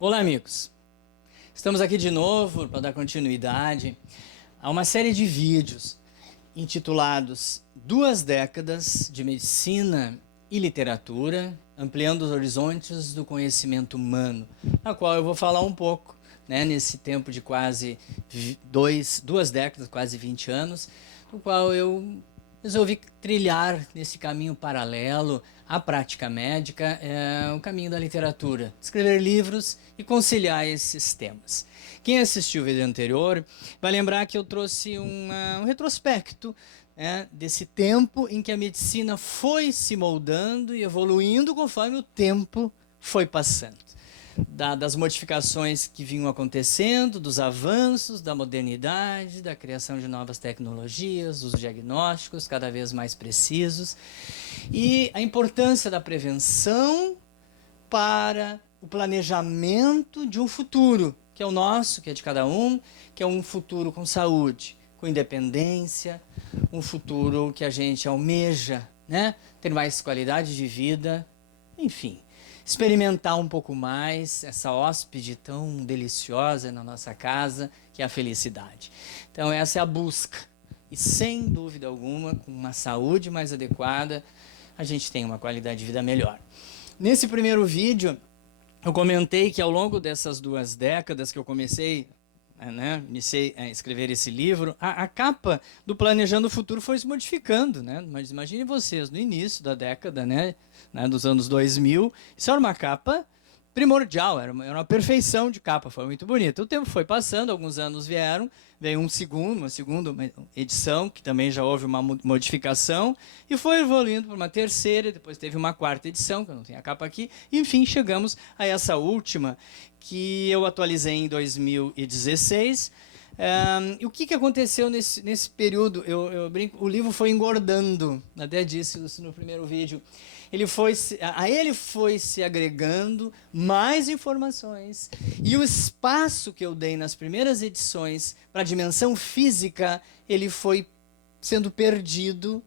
Olá, amigos. Estamos aqui de novo para dar continuidade a uma série de vídeos intitulados Duas Décadas de Medicina e Literatura, ampliando os horizontes do conhecimento humano, na qual eu vou falar um pouco, nesse tempo de quase duas décadas, quase 20 anos, no qual eu resolvi trilhar nesse caminho paralelo à prática médica, o caminho da literatura, escrever livros e conciliar esses temas. Quem assistiu o vídeo anterior vai lembrar que eu trouxe um retrospecto desse tempo em que a medicina foi se moldando e evoluindo conforme o tempo foi passando. Das modificações que vinham acontecendo, dos avanços, da modernidade, da criação de novas tecnologias, dos diagnósticos cada vez mais precisos e a importância da prevenção para o planejamento de um futuro, que é o nosso, que é de cada um, que é um futuro com saúde, com independência, um futuro que a gente almeja, ter mais qualidade de vida, enfim. Experimentar um pouco mais essa hóspede tão deliciosa na nossa casa, que é a felicidade. Então essa é a busca. E sem dúvida alguma, com uma saúde mais adequada, a gente tem uma qualidade de vida melhor. Nesse primeiro vídeo, eu comentei que ao longo dessas 2 décadas que eu comecei a escrever esse livro, a capa do Planejando o Futuro foi se modificando, Mas imagine vocês, no início da década, dos anos 2000, isso era uma capa primordial, era uma perfeição de capa, foi muito bonito. O tempo foi passando, alguns anos veio uma segunda edição, que também já houve uma modificação, e foi evoluindo para uma terceira, depois teve uma 4ª edição, que eu não tenho a capa aqui, e enfim, chegamos a essa última, que eu atualizei em 2016. E o que aconteceu nesse período? Eu brinco, o livro foi engordando, até disse isso no primeiro vídeo. Ele foi se agregando mais informações e o espaço que eu dei nas primeiras edições para a dimensão física, ele foi sendo perdido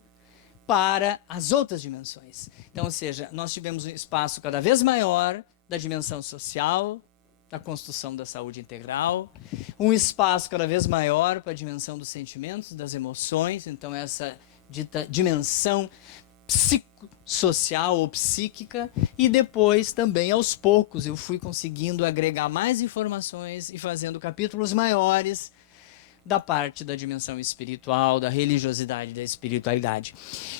para as outras dimensões. Então, ou seja, nós tivemos um espaço cada vez maior da dimensão social, da construção da saúde integral, um espaço cada vez maior para a dimensão dos sentimentos, das emoções, então essa dita dimensão psicossocial ou psíquica, e depois também aos poucos eu fui conseguindo agregar mais informações e fazendo capítulos maiores da parte da dimensão espiritual, da religiosidade, da espiritualidade.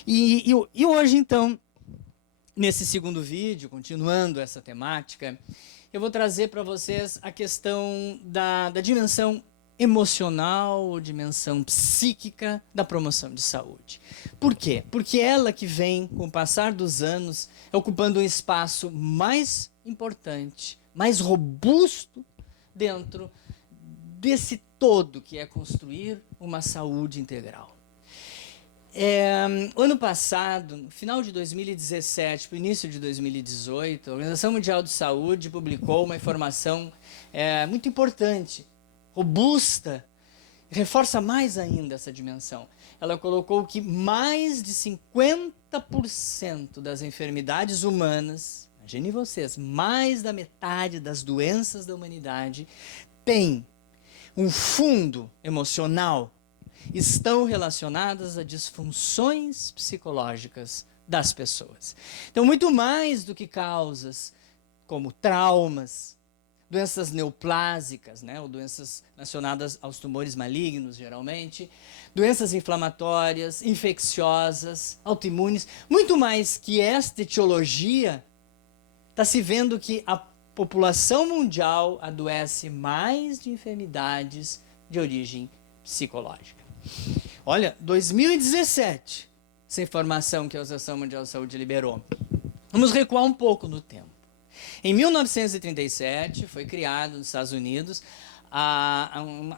E hoje então, nesse segundo vídeo, continuando essa temática, eu vou trazer para vocês a questão da dimensão emocional, dimensão psíquica da promoção de saúde. Por quê? Porque ela que vem, com o passar dos anos, ocupando um espaço mais importante, mais robusto dentro desse todo que é construir uma saúde integral. Ano passado, no final de 2017 para o início de 2018, a Organização Mundial de Saúde publicou uma informação muito importante, robusta, reforça mais ainda essa dimensão. Ela colocou que mais de 50% das enfermidades humanas, imagine vocês, mais da metade das doenças da humanidade tem um fundo emocional, estão relacionadas a disfunções psicológicas das pessoas. Então, muito mais do que causas como traumas, doenças neoplásicas, ou doenças relacionadas aos tumores malignos, geralmente, doenças inflamatórias, infecciosas, autoimunes, muito mais que esta etiologia, está se vendo que a população mundial adoece mais de enfermidades de origem psicológica. Olha, 2017, essa informação que a Organização Mundial de Saúde liberou. Vamos recuar um pouco no tempo. Em 1937, foi criado nos Estados Unidos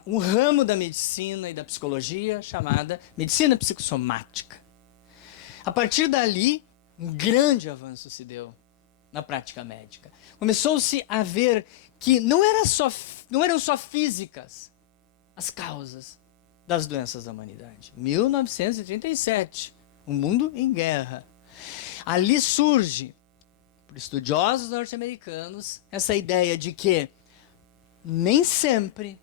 um ramo da medicina e da psicologia chamada medicina psicossomática. A partir dali, um grande avanço se deu na prática médica. Começou-se a ver que não eram só físicas as causas das doenças da humanidade. 1937, o mundo em guerra. Ali surge, por estudiosos norte-americanos essa ideia de que nem sempre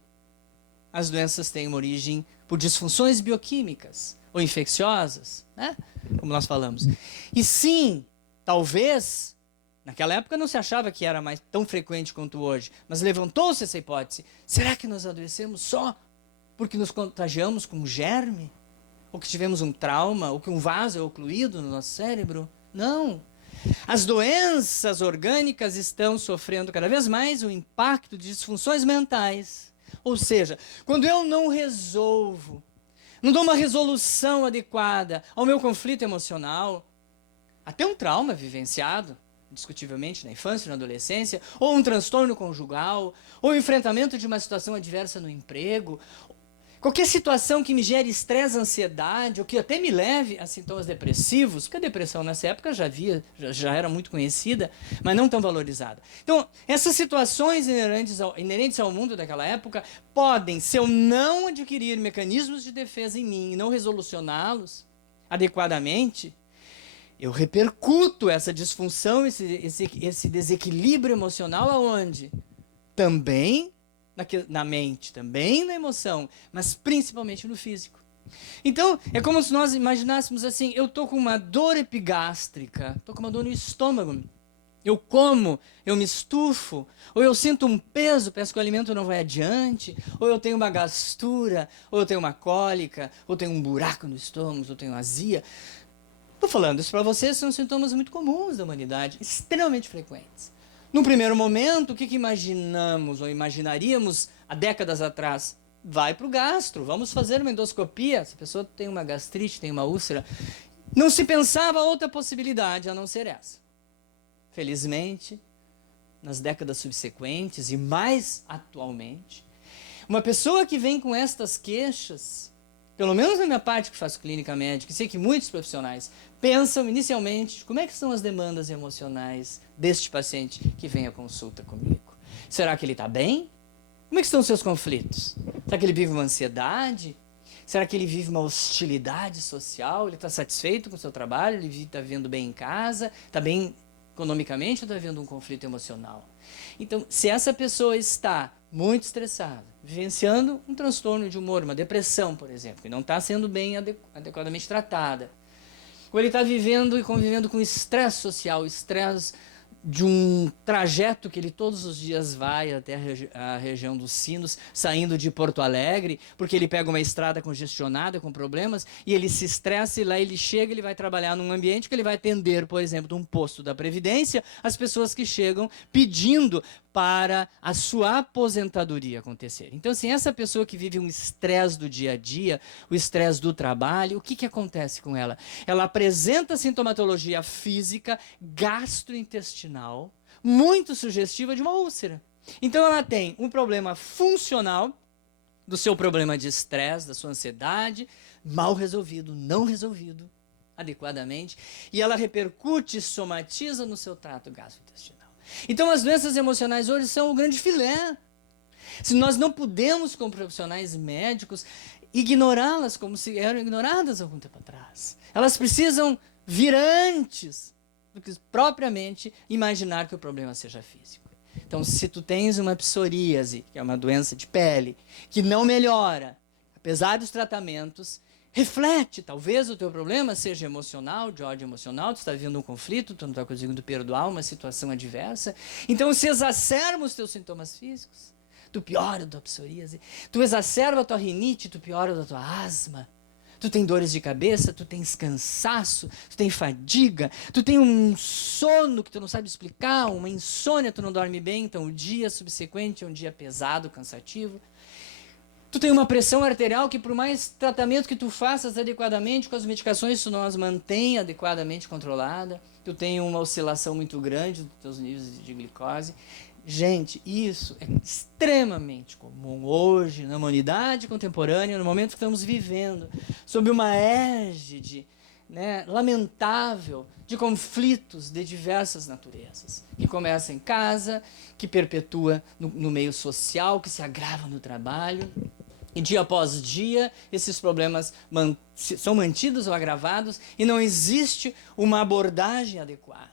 as doenças têm uma origem por disfunções bioquímicas ou infecciosas, né? Como nós falamos. E sim, talvez, naquela época não se achava que era mais tão frequente quanto hoje, mas levantou-se essa hipótese. Será que nós adoecemos só porque nos contagiamos com um germe? Ou que tivemos um trauma? Ou que um vaso é ocluído no nosso cérebro? Não. As doenças orgânicas estão sofrendo cada vez mais o impacto de disfunções mentais. Ou seja, quando eu não resolvo, não dou uma resolução adequada ao meu conflito emocional, até um trauma vivenciado, discutivelmente, na infância e na adolescência, ou um transtorno conjugal, ou o enfrentamento de uma situação adversa no emprego, qualquer situação que me gere estresse, ansiedade, ou que até me leve a sintomas depressivos, porque a depressão nessa época já era muito conhecida, mas não tão valorizada. Então, essas situações inerentes ao mundo daquela época podem, se eu não adquirir mecanismos de defesa em mim e não resolucioná-los adequadamente, eu repercuto essa disfunção, esse desequilíbrio emocional aonde? Também na mente, também na emoção, mas principalmente no físico. Então, é como se nós imaginássemos assim, eu estou com uma dor epigástrica, estou com uma dor no estômago, eu como, eu me estufo, ou eu sinto um peso, parece que o alimento não vai adiante, ou eu tenho uma gastura, ou eu tenho uma cólica, ou eu tenho um buraco no estômago, ou eu tenho azia. Estou falando isso para vocês, são sintomas muito comuns da humanidade, extremamente frequentes. Num primeiro momento, o que imaginamos ou imaginaríamos há décadas atrás? Vai para o gastro, vamos fazer uma endoscopia. Essa pessoa tem uma gastrite, tem uma úlcera. Não se pensava outra possibilidade a não ser essa. Felizmente, nas décadas subsequentes e mais atualmente, uma pessoa que vem com estas queixas, pelo menos na minha parte que faço clínica médica, e sei que muitos profissionais pensam inicialmente como é que são as demandas emocionais deste paciente que vem à consulta comigo. Será que ele está bem? Como é que estão os seus conflitos? Será que ele vive uma ansiedade? Será que ele vive uma hostilidade social? Ele está satisfeito com o seu trabalho? Ele está vivendo bem em casa? Está bem economicamente ou está vivendo um conflito emocional? Então, se essa pessoa está muito estressada, vivenciando um transtorno de humor, uma depressão, por exemplo, e não está sendo bem adequadamente tratada, ou ele está vivendo e convivendo com estresse social, estresse de um trajeto que ele todos os dias vai até a região dos Sinos, saindo de Porto Alegre, porque ele pega uma estrada congestionada, com problemas, e ele se estressa e lá ele chega, ele vai trabalhar num ambiente que ele vai atender, por exemplo, um posto da Previdência, as pessoas que chegam pedindo para a sua aposentadoria acontecer. Então, assim, essa pessoa que vive um estresse do dia a dia, o estresse do trabalho, o que acontece com ela? Ela apresenta sintomatologia física gastrointestinal muito sugestiva de uma úlcera. Então, ela tem um problema funcional do seu problema de estresse, da sua ansiedade, mal resolvido, não resolvido adequadamente, e ela repercute e somatiza no seu trato gastrointestinal. Então, as doenças emocionais hoje são o grande filé. Se nós não podemos, como profissionais médicos, ignorá-las como se eram ignoradas algum tempo atrás. Elas precisam vir antes do que propriamente imaginar que o problema seja físico. Então, se tu tens uma psoríase, que é uma doença de pele, que não melhora, apesar dos tratamentos, reflete, talvez o teu problema seja emocional, de ordem emocional, tu está vivendo um conflito, tu não está conseguindo perdoar uma situação adversa. Então, se exacerba os teus sintomas físicos, tu piora a tua psoríase, tu exacerba a tua rinite, tu piora a tua asma, tu tem dores de cabeça, tu tens cansaço, tu tem fadiga, tu tem um sono que tu não sabe explicar, uma insônia, tu não dorme bem, então o dia subsequente é um dia pesado, cansativo. Tu tem uma pressão arterial que, por mais tratamento que tu faças adequadamente, com as medicações tu não as mantém adequadamente controlada. Tu tem uma oscilação muito grande dos teus níveis de glicose. Gente, isso é extremamente comum hoje, na humanidade contemporânea, no momento que estamos vivendo, sob uma égide, lamentável, de conflitos de diversas naturezas, que começa em casa, que perpetua no meio social, que se agrava no trabalho. E dia após dia, esses problemas são mantidos ou agravados e não existe uma abordagem adequada.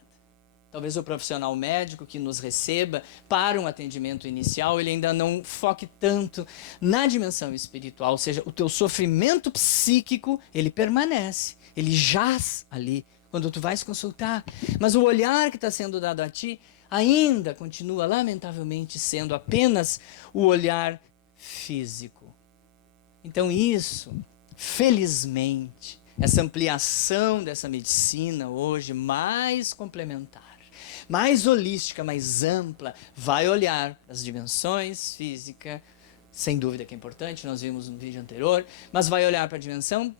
talvez o profissional médico que nos receba para um atendimento inicial, ele ainda não foque tanto na dimensão espiritual, ou seja, o teu sofrimento psíquico, ele permanece, ele jaz ali quando tu vais consultar, mas o olhar que está sendo dado a ti ainda continua, lamentavelmente, sendo apenas o olhar físico. Então isso, felizmente, essa ampliação dessa medicina hoje mais complementar, mais holística, mais ampla, vai olhar as dimensões física, sem dúvida que é importante, nós vimos no vídeo anterior, mas vai olhar para a dimensão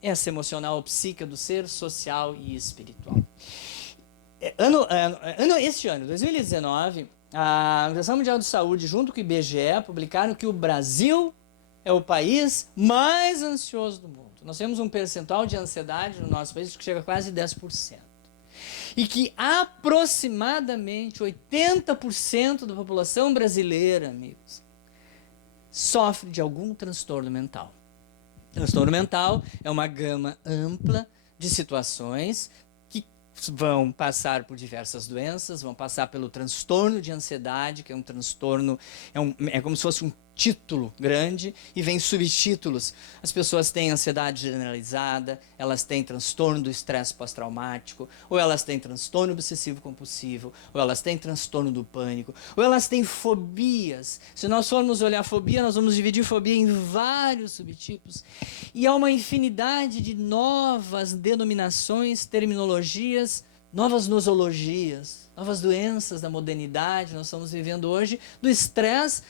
essa emocional, psíquica do ser, social e espiritual. Este ano, 2019, a Organização Mundial de Saúde, junto com o IBGE, publicaram que o Brasil é o país mais ansioso do mundo. Nós temos um percentual de ansiedade no nosso país que chega a quase 10%. E que aproximadamente 80% da população brasileira, amigos, sofre de algum transtorno mental. Transtorno mental é uma gama ampla de situações que vão passar por diversas doenças, vão passar pelo transtorno de ansiedade, que é um transtorno, é como se fosse um título grande e vem subtítulos. As pessoas têm ansiedade generalizada, elas têm transtorno do estresse pós-traumático, ou elas têm transtorno obsessivo-compulsivo, ou elas têm transtorno do pânico, ou elas têm fobias. Se nós formos olhar fobia, nós vamos dividir fobia em vários subtipos. E há uma infinidade de novas denominações, terminologias, novas nosologias, novas doenças da modernidade. Nós estamos vivendo hoje do estresse,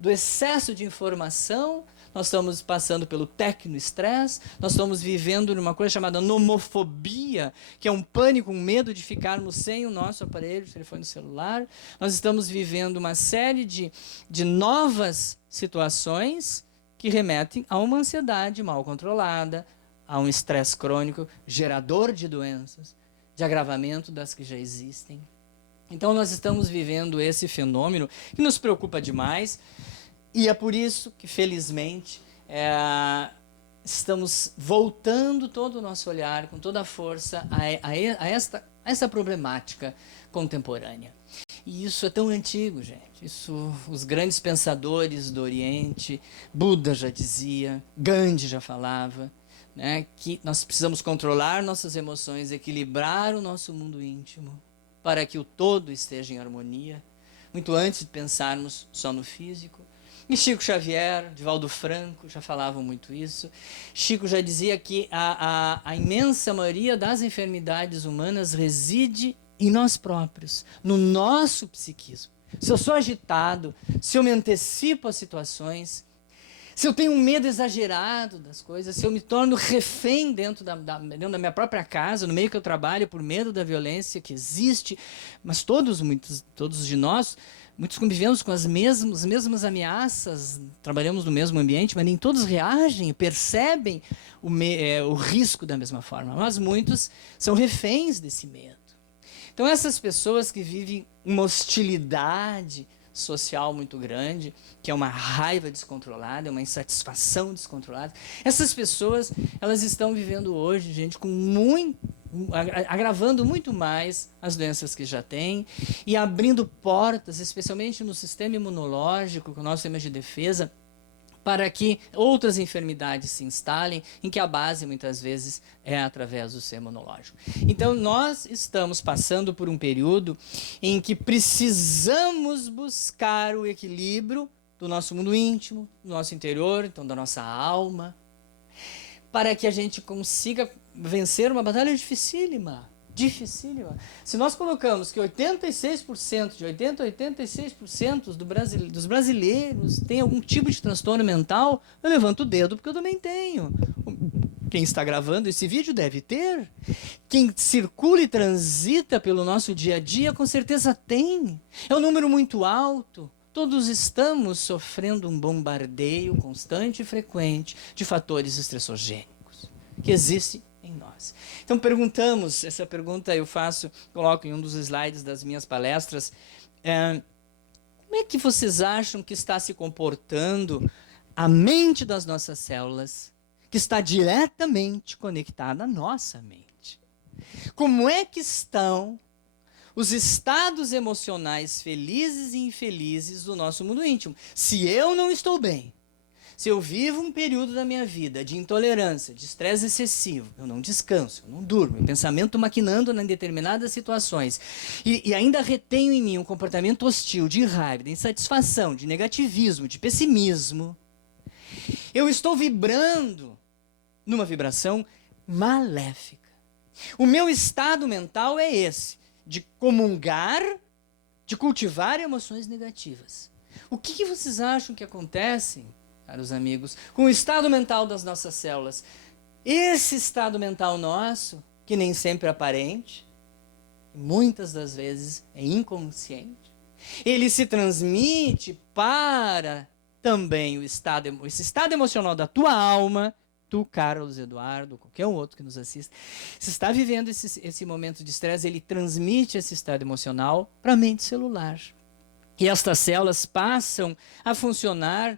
do excesso de informação, nós estamos passando pelo tecno-estresse, nós estamos vivendo numa coisa chamada nomofobia, que é um pânico, um medo de ficarmos sem o nosso aparelho de telefone celular. Nós estamos vivendo uma série de novas situações que remetem a uma ansiedade mal controlada, a um estresse crônico, gerador de doenças, de agravamento das que já existem. Então nós estamos vivendo esse fenômeno que nos preocupa demais e é por isso que, felizmente, estamos voltando todo o nosso olhar com toda a força a essa problemática contemporânea. E isso é tão antigo, gente. Isso, os grandes pensadores do Oriente, Buda já dizia, Gandhi já falava, né, que nós precisamos controlar nossas emoções, equilibrar o nosso mundo íntimo, para que o todo esteja em harmonia, muito antes de pensarmos só no físico. E Chico Xavier, Divaldo Franco já falavam muito isso. Chico já dizia que a imensa maioria das enfermidades humanas reside em nós próprios, no nosso psiquismo. Se eu sou agitado, se eu me antecipo às situações, se eu tenho um medo exagerado das coisas, se eu me torno refém dentro da minha própria casa, no meio que eu trabalho, por medo da violência que existe, mas todos de nós, muitos convivemos com as mesmas ameaças, trabalhamos no mesmo ambiente, mas nem todos reagem, percebem o risco da mesma forma, mas muitos são reféns desse medo. Então essas pessoas que vivem uma hostilidade social muito grande, que é uma raiva descontrolada, é uma insatisfação descontrolada. Essas pessoas, elas estão vivendo hoje, gente, agravando muito mais as doenças que já têm e abrindo portas, especialmente no sistema imunológico, com o nosso sistema de defesa, para que outras enfermidades se instalem, em que a base, muitas vezes, é através do sistema imunológico. Então, nós estamos passando por um período em que precisamos buscar o equilíbrio do nosso mundo íntimo, do nosso interior, então da nossa alma, para que a gente consiga vencer uma batalha dificílima. Se nós colocamos que 86%, de 80% a 86% dos brasileiros têm algum tipo de transtorno mental, eu levanto o dedo porque eu também tenho. Quem está gravando esse vídeo deve ter. Quem circula e transita pelo nosso dia a dia, com certeza tem. É um número muito alto. Todos estamos sofrendo um bombardeio constante e frequente de fatores estressogênicos que existem em nós. Então perguntamos, essa pergunta eu coloco em um dos slides das minhas palestras, como é que vocês acham que está se comportando a mente das nossas células, que está diretamente conectada à nossa mente? Como é que estão os estados emocionais felizes e infelizes do nosso mundo íntimo? Se eu não estou bem, se eu vivo um período da minha vida de intolerância, de estresse excessivo, eu não descanso, eu não durmo, meu pensamento maquinando em determinadas situações, e ainda retenho em mim um comportamento hostil, de raiva, de insatisfação, de negativismo, de pessimismo, eu estou vibrando numa vibração maléfica. O meu estado mental é esse, de comungar, de cultivar emoções negativas. O que vocês acham que acontece, caros amigos, com o estado mental das nossas células? Esse estado mental nosso, que nem sempre é aparente, muitas das vezes é inconsciente, ele se transmite para também esse estado emocional da tua alma. Tu, Carlos Eduardo, qualquer um outro que nos assista, se está vivendo esse momento de estresse, ele transmite esse estado emocional para a mente celular. E estas células passam a funcionar,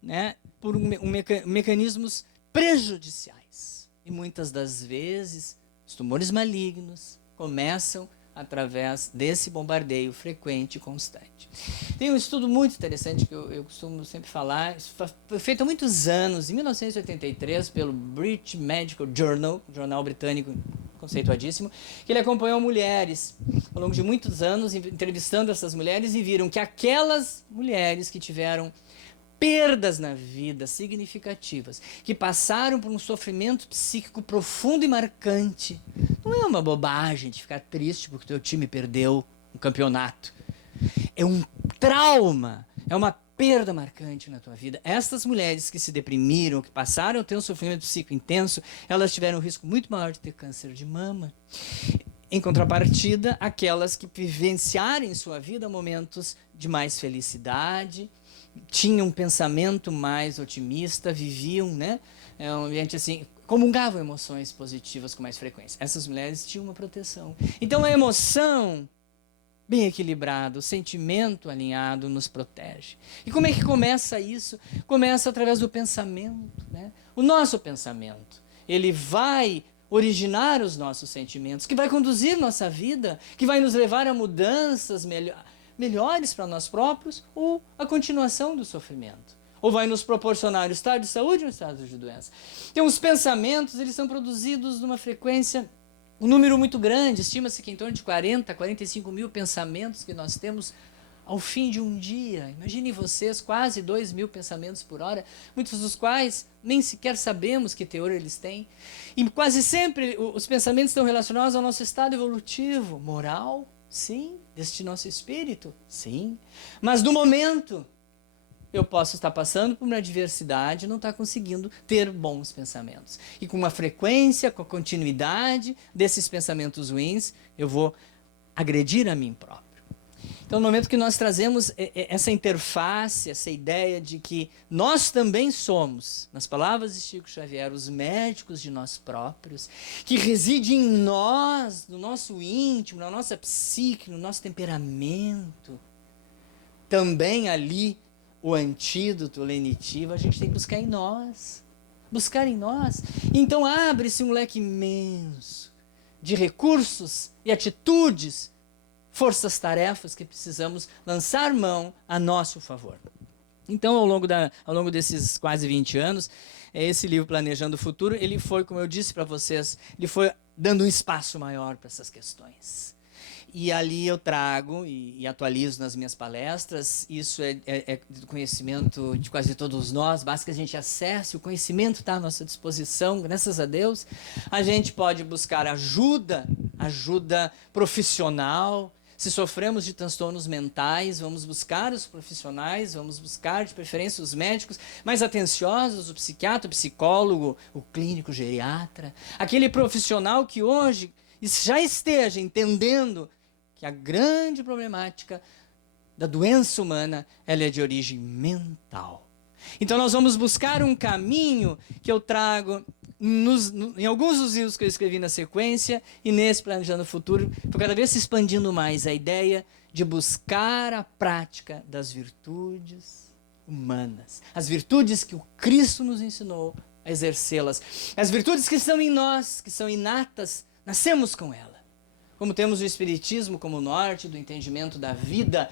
né, por mecanismos prejudiciais. E muitas das vezes, os tumores malignos começam através desse bombardeio frequente e constante. Tem um estudo muito interessante que eu costumo sempre falar, foi feito há muitos anos, em 1983, pelo British Medical Journal, um jornal britânico conceituadíssimo, que ele acompanhou mulheres ao longo de muitos anos, entrevistando essas mulheres, e viram que aquelas mulheres que tiveram perdas na vida significativas, que passaram por um sofrimento psíquico profundo e marcante. Não é uma bobagem de ficar triste porque o teu time perdeu um campeonato. É um trauma, é uma perda marcante na tua vida. Estas mulheres que se deprimiram, que passaram a ter um sofrimento psíquico intenso, elas tiveram um risco muito maior de ter câncer de mama. Em contrapartida, aquelas que vivenciaram em sua vida momentos de mais felicidade, tinham um pensamento mais otimista, viviam, né, um ambiente assim, comungavam emoções positivas com mais frequência. Essas mulheres tinham uma proteção. Então a emoção bem equilibrada, o sentimento alinhado nos protege. E como é que começa isso? Começa através do pensamento, né? O nosso pensamento, ele vai originar os nossos sentimentos, que vai conduzir nossa vida, que vai nos levar a mudanças melhores para nós próprios, ou a continuação do sofrimento. Ou vai nos proporcionar um estado de saúde ou um estado de doença. Então, os pensamentos, eles são produzidos numa frequência, um número muito grande, estima-se que em torno de 40, 45 mil pensamentos que nós temos ao fim de um dia. Imaginem vocês, quase 2.000 pensamentos por hora, muitos dos quais nem sequer sabemos que teor eles têm. E quase sempre os pensamentos estão relacionados ao nosso estado evolutivo, moral, sim, deste nosso espírito, sim. Mas no momento, eu posso estar passando por uma adversidade e não estar conseguindo ter bons pensamentos. E com uma frequência, com a continuidade desses pensamentos ruins, eu vou agredir a mim próprio. Então, no momento que nós trazemos essa interface, essa ideia de que nós também somos, nas palavras de Chico Xavier, os médicos de nós próprios, que reside em nós, no nosso íntimo, na nossa psique, no nosso temperamento, também ali o antídoto, o lenitivo, a gente tem que buscar em nós. Buscar em nós. Então abre-se um leque imenso de recursos e atitudes, forças-tarefas que precisamos lançar mão a nosso favor. Então, ao longo desses quase 20 anos, esse livro Planejando o Futuro, ele foi, como eu disse para vocês, ele foi dando um espaço maior para essas questões. E ali eu trago e atualizo nas minhas palestras, isso é do conhecimento de quase todos nós, basta que a gente acesse, o conhecimento está à nossa disposição, graças a Deus. A gente pode buscar ajuda profissional. Se sofremos de transtornos mentais, vamos buscar os profissionais, vamos buscar, de preferência, os médicos mais atenciosos, o psiquiatra, o psicólogo, o clínico geriatra, aquele profissional que hoje já esteja entendendo que a grande problemática da doença humana, ela é de origem mental. Então nós vamos buscar um caminho que eu trago em alguns dos livros que eu escrevi na sequência, e nesse Planejando o Futuro, foi cada vez se expandindo mais a ideia de buscar a prática das virtudes humanas. As virtudes que o Cristo nos ensinou a exercê-las. As virtudes que estão em nós, que são inatas Nascemos com ela. Como temos o Espiritismo como norte do entendimento da vida,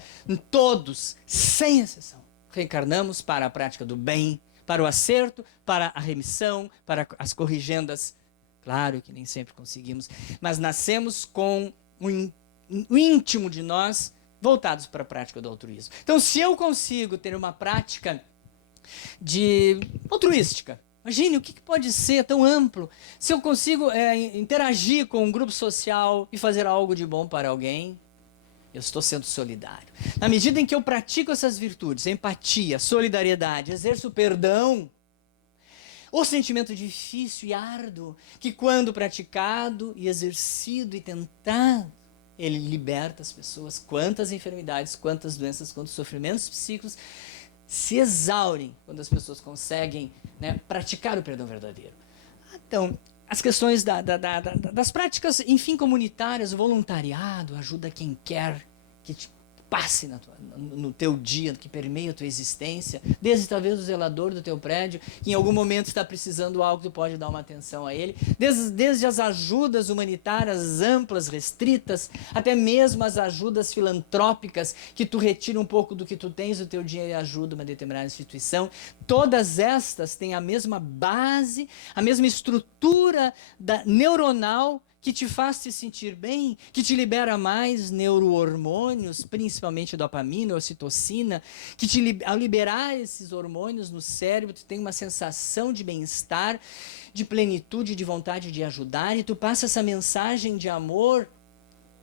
todos, sem exceção, reencarnamos para a prática do bem, para o acerto, para a remissão, para as corrigendas. Claro que nem sempre conseguimos, mas nascemos com o íntimo de nós voltados para a prática do altruísmo. Então, se eu consigo ter uma prática altruística, imagine o que pode ser tão amplo. Se eu consigo interagir com um grupo social e fazer algo de bom para alguém, eu estou sendo solidário. Na medida em que eu pratico essas virtudes, empatia, solidariedade, exerço o perdão, o sentimento difícil e árduo, que quando praticado e exercido e tentado, ele liberta as pessoas. Quantas enfermidades, quantas doenças, quantos sofrimentos psíquicos se exaurem quando as pessoas conseguem, né, praticar o perdão verdadeiro. Então, as questões das práticas, enfim, comunitárias, o voluntariado, ajuda quem quer que te passe no teu dia, que permeia a tua existência, desde talvez o zelador do teu prédio, que em algum momento está precisando de algo, tu pode dar uma atenção a ele, desde as ajudas humanitárias amplas, restritas, até mesmo as ajudas filantrópicas, que tu retira um pouco do que tu tens do teu dinheiro e ajuda uma determinada instituição. Todas estas têm a mesma base, a mesma estrutura neuronal, que te faz te sentir bem, que te libera mais neurohormônios, principalmente dopamina, ocitocina, que ao liberar esses hormônios no cérebro, tu tem uma sensação de bem-estar, de plenitude, de vontade de ajudar, e tu passa essa mensagem de amor,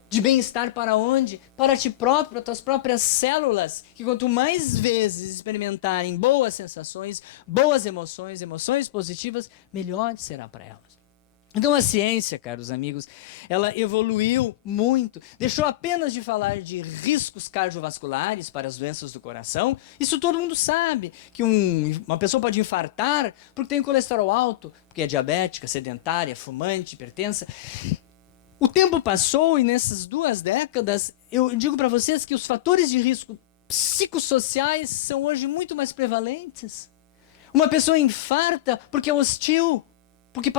de bem-estar para onde? Para ti próprio, para tuas próprias células, que quanto mais vezes experimentarem boas sensações, boas emoções, emoções positivas, melhor será para elas. Então a ciência, caros amigos, ela evoluiu muito, deixou apenas de falar de riscos cardiovasculares para as doenças do coração. Isso todo mundo sabe, que uma pessoa pode infartar porque tem colesterol alto, porque é diabética, sedentária, fumante, hipertensa. O tempo passou e nessas 2 décadas, eu digo para vocês que os fatores de risco psicossociais são hoje muito mais prevalentes. Uma pessoa infarta porque é hostil, porque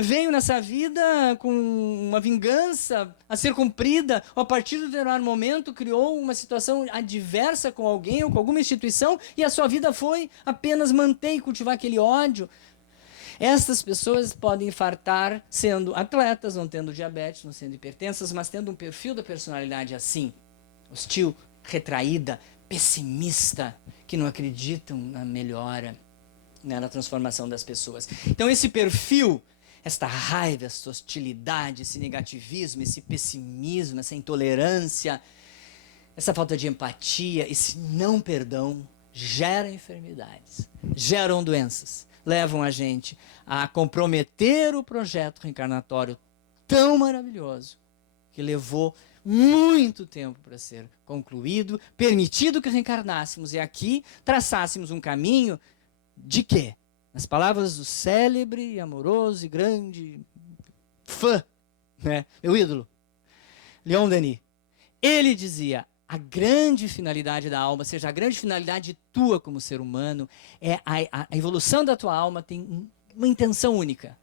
veio nessa vida com uma vingança a ser cumprida, ou a partir de determinado momento criou uma situação adversa com alguém ou com alguma instituição, e a sua vida foi apenas manter e cultivar aquele ódio. Estas pessoas podem infartar sendo atletas, não tendo diabetes, não sendo hipertensas, mas tendo um perfil da personalidade assim, hostil, retraída, pessimista, que não acreditam na melhora, na transformação das pessoas. Então esse perfil, esta raiva, essa hostilidade, esse negativismo, esse pessimismo, essa intolerância, essa falta de empatia, esse não perdão, geram enfermidades, geram doenças, levam a gente a comprometer o projeto reencarnatório tão maravilhoso, que levou muito tempo para ser concluído, permitido que reencarnássemos e aqui traçássemos um caminho de quê? Nas palavras do célebre, amoroso e grande fã, né? Meu ídolo, Leon Denis. Ele dizia, a grande finalidade da alma, seja a grande finalidade tua como ser humano, é a evolução da tua alma tem uma intenção única.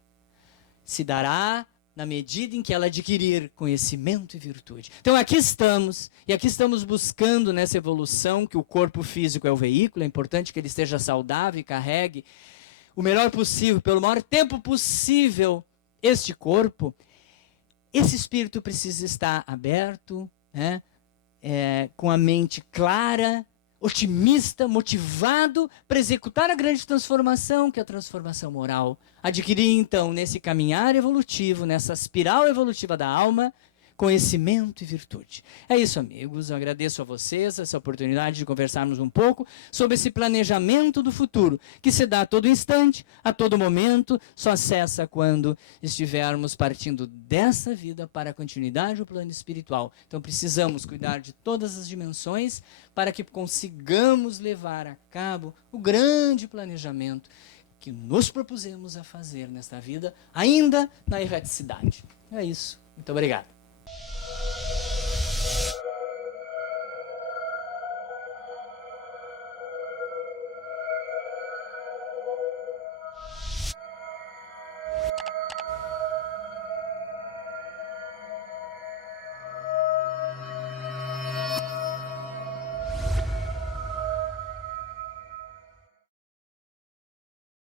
Se dará na medida em que ela adquirir conhecimento e virtude. Então aqui estamos, e aqui estamos buscando nessa evolução, que o corpo físico é o veículo, é importante que ele esteja saudável e carregue o melhor possível, pelo maior tempo possível, este corpo. Esse espírito precisa estar aberto, né? Com a mente clara, otimista, motivado para executar a grande transformação, que é a transformação moral. Adquirir, então, nesse caminhar evolutivo, nessa espiral evolutiva da alma, conhecimento e virtude. É isso, amigos. Eu agradeço a vocês essa oportunidade de conversarmos um pouco sobre esse planejamento do futuro, que se dá a todo instante, a todo momento, só cessa quando estivermos partindo dessa vida para a continuidade do plano espiritual. Então precisamos cuidar de todas as dimensões para que consigamos levar a cabo o grande planejamento que nos propusemos a fazer nesta vida, ainda na erraticidade. É isso. Muito obrigado.